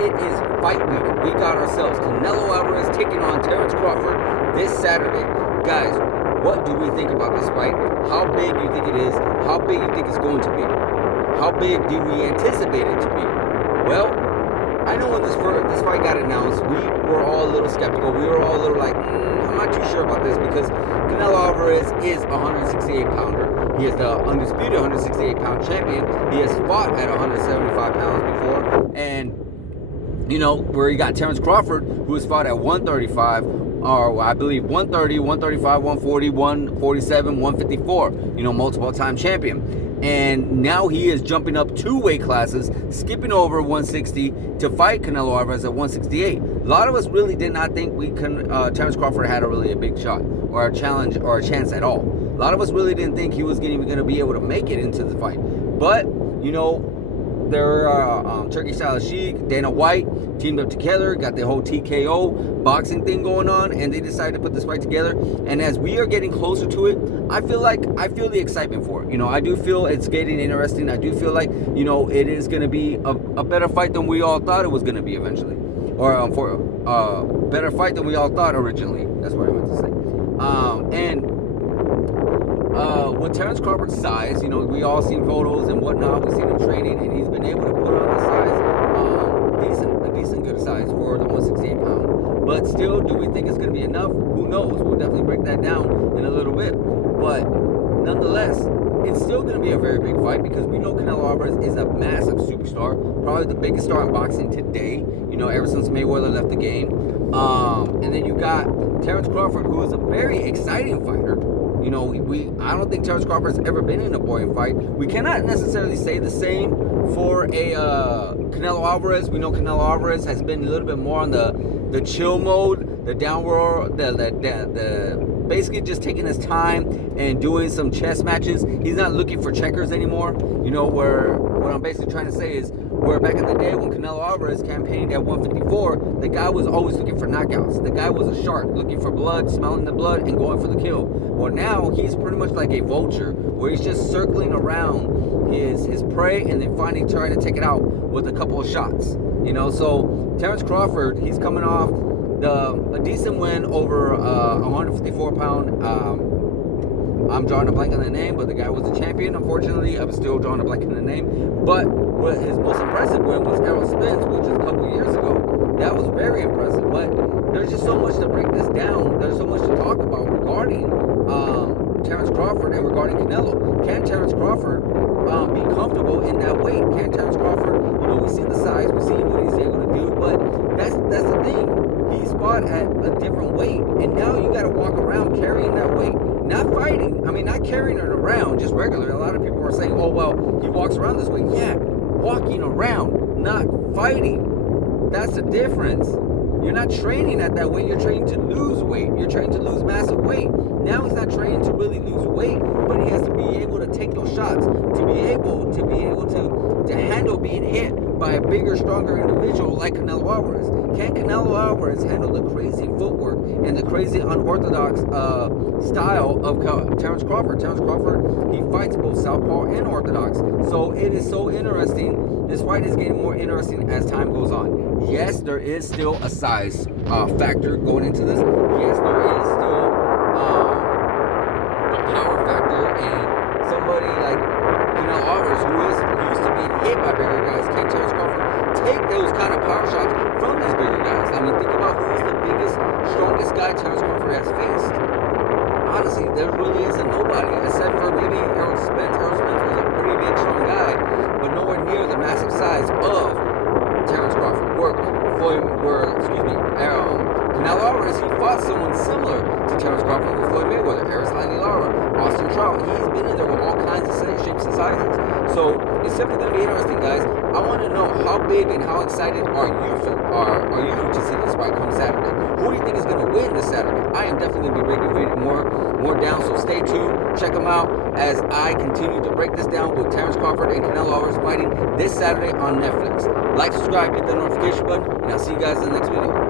it is fight week. We got ourselves Canelo Alvarez taking on Terence Crawford this Saturday. Guys, what do we think about this fight? How big do you think it is? How big do you think it's going to be? How big do we anticipate it to be? Well, I know when this fight got announced, we were all a little skeptical. We were all a little like, I'm not too sure about this because Canelo Alvarez is a 168-pounder. He is the undisputed 168-pound champion. He has fought at 175 pounds before. And, you know, where you got Terence Crawford, who has fought at 135, or I believe 130, 135, 140, 147, 154, you know, multiple time champion. And now he is jumping up 2 weight classes, skipping over 160 to fight Canelo Alvarez at 168. A lot of us really did not think Terence Crawford had a big shot or a challenge or a chance at all. A lot of us really didn't think he was even going to be able to make it into the fight. But, you know, there are Turkish Style Sheik, Dana White teamed up together, got the whole TKO boxing thing going on, and they decided to put this fight together. And as we are getting closer to it, I feel the excitement for it. You know, I do feel it's getting interesting. I do feel like, you know, it is going to be a better fight than we all thought it was going to be eventually, or for a better fight than we all thought originally. That's what I meant to say. With Terence Crawford's size, you know, we all seen photos and whatnot. We've seen him training, and he's been able to put on the size, a decent good size for the 168 pound. But still, do we think it's going to be enough? Who knows? We'll definitely break that down in a little bit. But nonetheless, it's still going to be a very big fight because we know Canelo Alvarez is a massive superstar, probably the biggest star in boxing today. You know, ever since Mayweather left the game. And then you got Terence Crawford, who is a very exciting fighter. You know, I don't think Terence Crawford's ever been in a boring fight. We cannot necessarily say the same for a Canelo Alvarez. We know Canelo Alvarez has been a little bit more on the chill mode, the downward, the basically just taking his time and doing some chess matches. He's not looking for checkers anymore. You know, what I'm basically trying to say is, where back in the day when Canelo Alvarez campaigned at 154, the guy was always looking for knockouts. The guy was a shark, looking for blood, smelling the blood, and going for the kill. Well, now he's pretty much like a vulture, where he's just circling around his prey and then finally trying to take it out with a couple of shots. You know, so Terence Crawford, he's coming off a decent win over a 154-pound. I'm drawing a blank on the name, but the guy was a champion. Unfortunately, I'm still drawing a blank on the name. But his most impressive win was Errol Spence, which was a couple of years ago. That was very impressive. But there's just so much to break this down. There's so much to talk about regarding Terence Crawford and regarding Canelo. Can Terence Crawford be comfortable in that weight? Can Terence Crawford, you know, we've seen the size, we've seen what he's able to do, but that's the thing. He's fought at a different weight, and now you got to walk around carrying that weight. Not fighting, I mean, not carrying it around, just regular. A lot of people are saying, oh, well, he walks around this way. Yeah, walking around, not fighting. That's the difference. You're not training at that weight. You're training to lose weight. You're training to lose massive weight. Now he's not training to really lose weight, but he has to be able to take those shots, to be able to handle being hit by a bigger, stronger individual like Canelo Alvarez. Can Canelo Alvarez handle the crazy footwork and the crazy unorthodox style of Terence Crawford? Terence Crawford, he fights both southpaw and orthodox. So it is so interesting. This fight is getting more interesting as time goes on. Yes, there is still a size factor going into this. Yes, there is still a power factor, and somebody like Canelo Alvarez, who used to being hit by bigger guys, can Terence Crawford take those kind of power shots from these bigger guys? I mean, think about who's the biggest, strongest guy Terence Crawford has faced. Honestly, there really isn't nobody, except for maybe Errol Spence. Errol Spence was a pretty big, strong guy, but nowhere near the massive size of Terence Crawford. Canelo Alvarez, he fought someone similar to Terence Crawford with Floyd Mayweather, Erislandy Lara, Austin Trout. He's been in there with all kinds of shapes and sizes. So it's definitely going to be interesting, guys. I want to know how big and how excited are you to see this fight come Saturday? Who do you think is going to win this Saturday? I am definitely going to be breaking more down, so stay tuned. Check them out as I continue to break this down with Terence Crawford and Canelo Alvarez fighting this Saturday on Netflix. Like, subscribe, hit that notification button, and I'll see you guys in the next video.